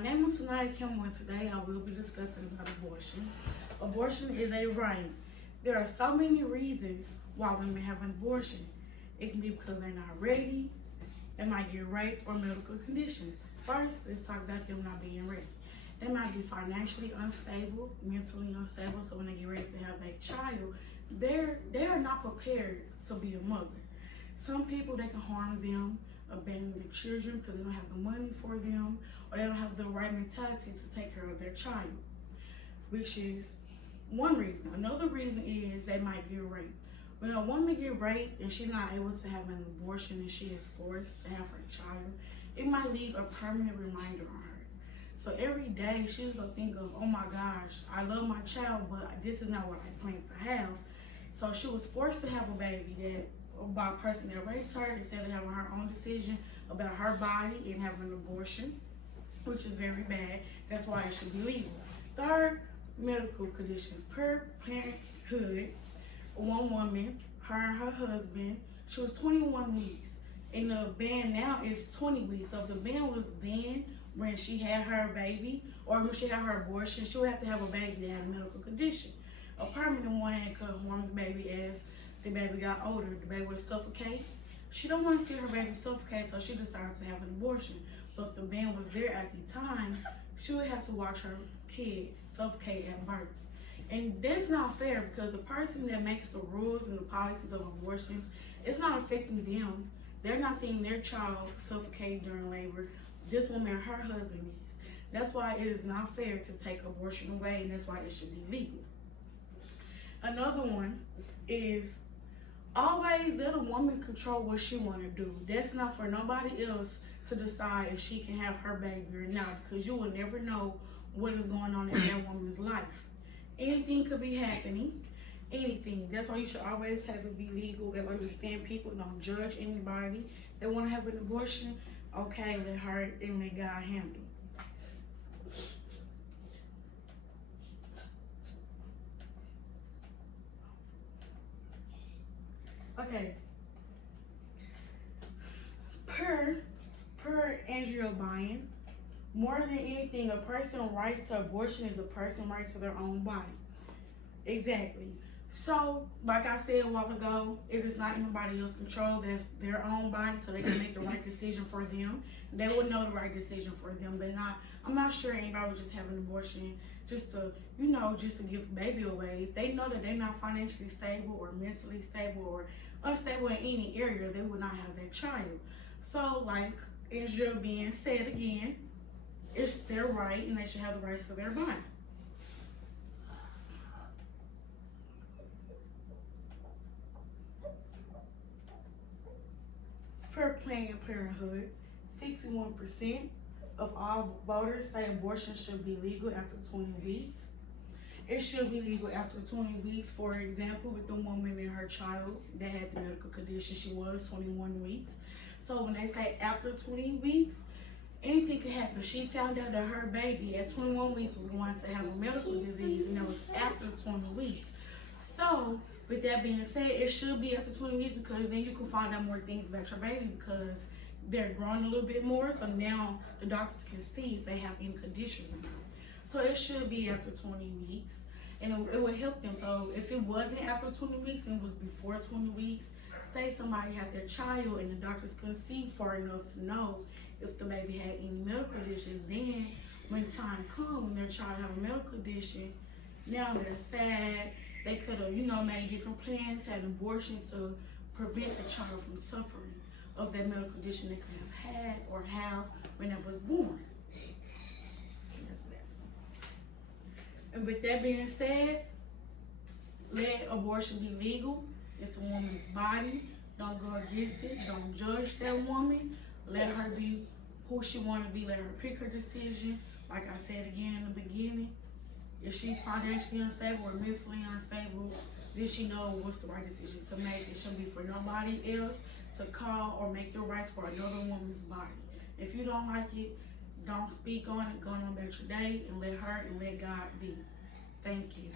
My name is Campbell, and today I will be discussing about abortions. Abortion is a right. There are so many reasons why women have an abortion. It can be because they're not ready, they might get raped, or medical conditions. First, let's talk about them not being ready. They might be financially unstable, mentally unstable, so when they get ready to have their child, they are not prepared to be a mother. Some people, they can harm them, abandon their children because they don't have the money for them, or they don't have the right mentality to take care of their child, which is one reason. Another reason is they might get raped. When a woman get raped and she's not able to have an abortion and she is forced to have her child, it might leave a permanent reminder on her. So every day she's gonna think of, oh my gosh, I love my child, but this is not what I plan to have. So she was forced to have a baby by a person that raped her instead of having her own decision about her body and having an abortion, which is very bad. That's why it should be legal. Third, medical conditions. Per Parenthood, one woman, her and her husband, she was 21 weeks. And the ban now is 20 weeks. So if the ban was then when she had her baby or when she had her abortion, she would have to have a baby that had a medical condition. A permanent one could harm the baby as the baby got older. The baby would suffocate. She don't want to see her baby suffocate, so she decided to have an abortion. But if the ban was there at the time, she would have to watch her kid suffocate at birth. And that's not fair because the person that makes the rules and the policies of abortions, it's not affecting them. They're not seeing their child suffocate during labor. This woman and her husband is. That's why it is not fair to take abortion away, and that's why it should be legal. Another one is always let a woman control what she want to do. That's not for nobody else to decide if she can have her baby or not, because you will never know what is going on in that woman's life. Anything could be happening, anything. That's why you should always have it be legal and understand people. Don't judge anybody. They want to have an abortion, okay, let her and let God handle. Okay. Per Andrea Bryan, more than anything, a person's rights to abortion is a person's rights to their own body. Exactly. So, like I said a while ago, it is not in nobody else's control. That's their own body, so they can make the right decision for them. They will know the right decision for them. But I'm not sure anybody would just have an abortion just to, just to give the baby away. If they know that they're not financially stable or mentally stable or unstable in any area, they would not have that child. So, like Israel being said again, it's their right and they should have the rights to their body. Per Planned Parenthood, 61% of all voters say abortion should be legal after 20 weeks. It should be legal after 20 weeks. For example, with the woman and her child that had the medical condition, she was 21 weeks. So when they say after 20 weeks, anything could happen. She found out that her baby at 21 weeks was going to have a medical disease, and it was after 20 weeks. So, with that being said, it should be after 20 weeks because then you can find out more things about your baby because they're growing a little bit more. So now the doctors can see if they have any conditions or not. So it should be after 20 weeks, and it would help them. So if it wasn't after 20 weeks and it was before 20 weeks, say somebody had their child and the doctors couldn't see far enough to know if the baby had any medical conditions, then when the time comes, when their child have a medical condition, now they're sad. They could have, made different plans, had an abortion to prevent the child from suffering of that medical condition they could have had or have when it was born. That's that. And with that being said, let abortion be legal. It's a woman's body. Don't go against it. Don't judge that woman. Let her be who she want to be. Let her pick her decision. Like I said again in the beginning, if she's financially unstable or mentally unstable, then she knows what's the right decision to make. It shouldn't be for nobody else to call or make the rights for another woman's body. If you don't like it, don't speak on it. Go on about your day and let her and let God be. Thank you.